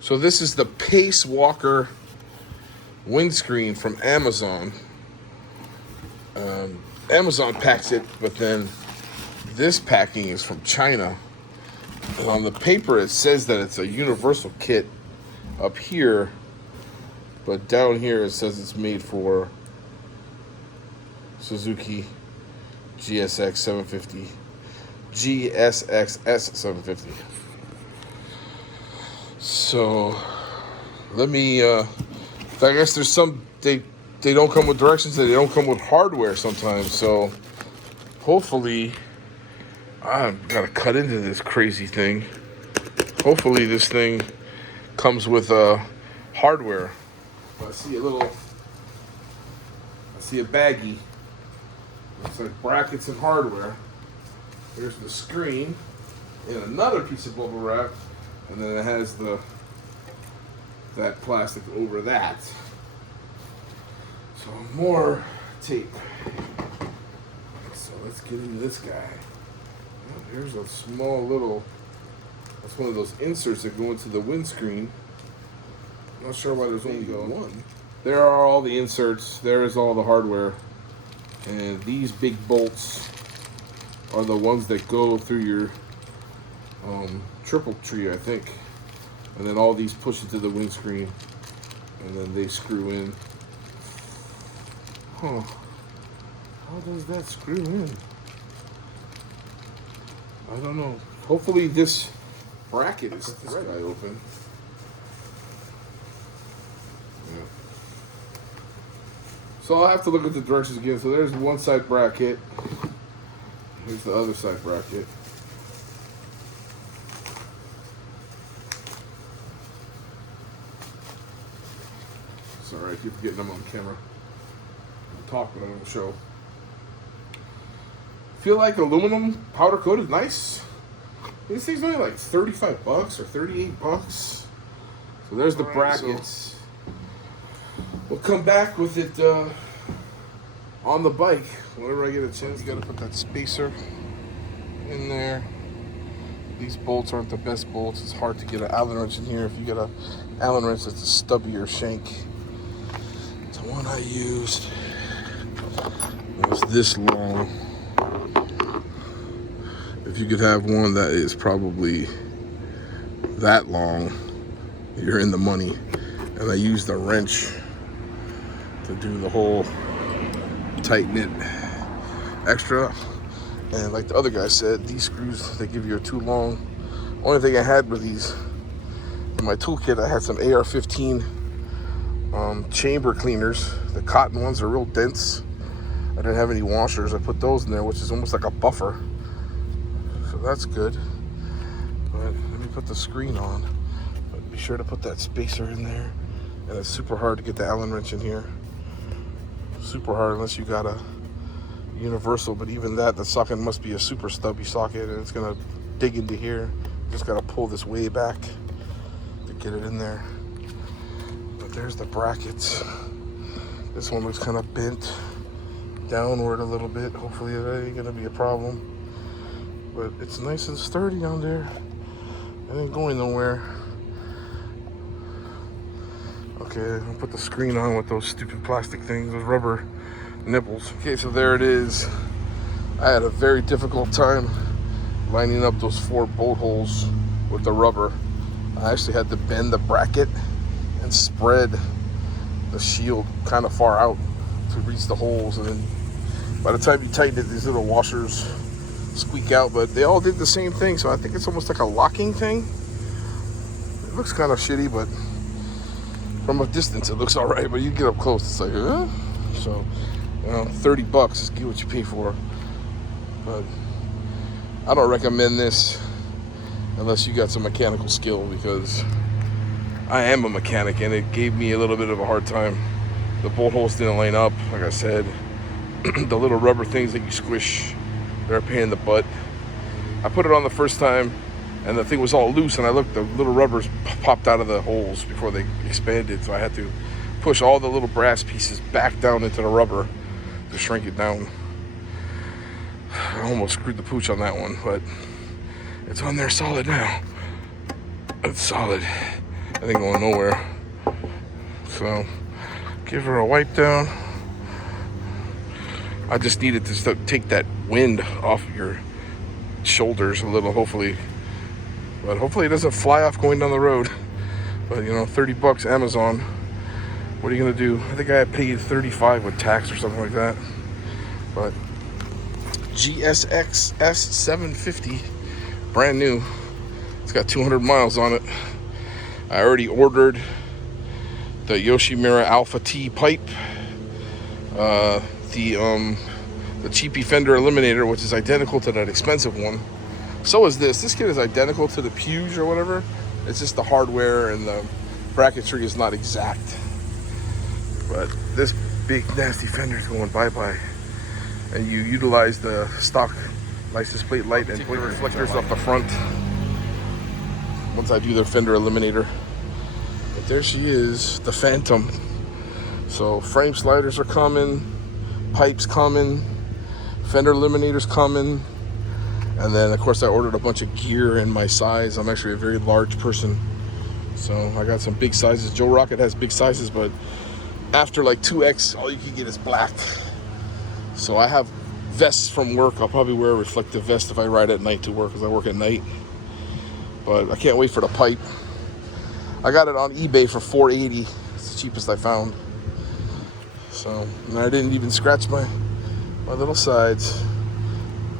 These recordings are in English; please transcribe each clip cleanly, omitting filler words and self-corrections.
So this is the Pace Walker windscreen from Amazon. Amazon packs it, but then this packing is from China. And on the paper, it says that it's a universal kit up here, but down here it says it's made for Suzuki GSX 750, GSX S750. So let me, I guess there's some, they don't come with directions, they don't come with hardware sometimes. So hopefully, I've got to cut into this crazy thing. Hopefully this thing comes with hardware. I see a baggie. Looks like brackets and hardware. Here's the screen and another piece of bubble wrap, and then it has that plastic over that. So more tape. So let's get into this guy. Oh, here's a small little. That's one of those inserts that go into the windscreen. Not sure why there's only one. There are all the inserts. There is all the hardware. And these big bolts are the ones that go through your triple tree, I think. And then all these push into the windscreen. And then they screw in. Huh. How does that screw in? I don't know. Hopefully this bracket is this guy open. Yeah. So I'll have to look at the directions again. So there's one side bracket. Here's the other side bracket. Sorry, I keep forgetting I'm on camera. I talk, but I don't show. Feel like aluminum powder coat is nice. This thing's only like $35 or $38. So there's the brackets. We'll come back with it on the bike whenever I get a chance. You gotta put that spacer in there. These bolts aren't the best bolts. It's hard to get an Allen wrench in here. If you get an Allen wrench that's a stubbier shank. The one I used was this long. If you could have one that is probably that long, you're in the money. And I used a wrench to do the whole tight knit extra. And like the other guy said, these screws, they give you a too long. Only thing I had with these in my toolkit, I had some AR-15 chamber cleaners. The cotton ones are real dense. I didn't have any washers. I put those in there, which is almost like a buffer. So that's good. But let me put the screen on. But be sure to put that spacer in there. And it's super hard to get the Allen wrench in here. Super hard unless you got a universal, but even that, the socket must be a super stubby socket and it's gonna dig into here. You just gotta pull this way back to get it in there. But there's the brackets. This one looks kind of bent downward a little bit. Hopefully that ain't gonna be a problem. But it's nice and sturdy on there. It ain't going nowhere. Okay, I'll put the screen on with those stupid plastic things, those rubber nipples. Okay, so there it is. I had a very difficult time lining up those 4 bolt holes with the rubber. I actually had to bend the bracket and spread the shield kind of far out to reach the holes. And then by the time you tighten it, these little washers squeak out, but they all did the same thing. So I think it's almost like a locking thing. It looks kind of shitty, but from a distance, it looks all right, but you get up close, it's like, huh? So, you know, $30 is get what you pay for. But I don't recommend this unless you got some mechanical skill, because I am a mechanic and it gave me a little bit of a hard time. The bolt holes didn't line up, like I said. The little rubber things that you squish, they're a pain in the butt. I put it on the first time and the thing was all loose, and I looked, the little rubbers popped out of the holes before they expanded, so I had to push all the little brass pieces back down into the rubber to shrink it down. I almost screwed the pooch on that one, but it's on there solid now. It's solid. That ain't going nowhere. So give her a wipe down. I just needed to take that wind off of your shoulders a little, hopefully. But hopefully it doesn't fly off going down the road. But you know, 30 bucks Amazon. What are you gonna do? I think I had paid 35 with tax or something like that. But GSX S750, brand new. It's got 200 miles on it. I already ordered the Yoshimura Alpha T pipe, the cheapy fender eliminator, which is identical to that expensive one. So is this. This kit is identical to the Puge or whatever. It's just the hardware and the bracketry is not exact. But this big nasty fender is going bye-bye. And you utilize the stock license plate light and put reflectors off the front once I do the fender eliminator. But there she is, the Phantom. So frame sliders are coming, pipes coming, fender eliminators coming, and then of course I ordered a bunch of gear in my size. I'm actually a very large person, so I got some big sizes. Joe Rocket has big sizes, but after like 2X, all you can get is black. So I have vests from work. I'll probably wear a reflective vest if I ride at night to work, because I work at night. But I can't wait for the pipe. I got it on eBay for $4.80. It's the cheapest I found. So, and I didn't even scratch my little sides.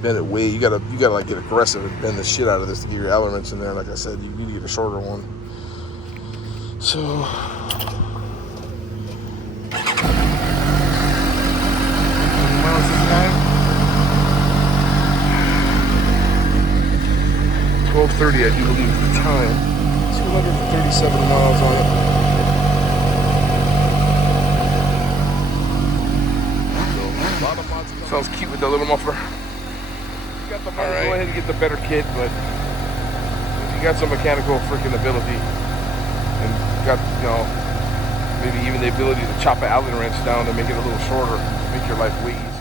Bend it way. You gotta like get aggressive and bend the shit out of this to get your Allen wrench in there. Like I said, you need to get a shorter one. So. 12:30, I do believe, is the time. 237 miles on it. So, a lot of mods. Sounds cute with that little muffler. You got the money, go ahead and get the better kit, but if you got some mechanical freaking ability and got, you know, maybe even the ability to chop an Allen wrench down to make it a little shorter, make your life way easier.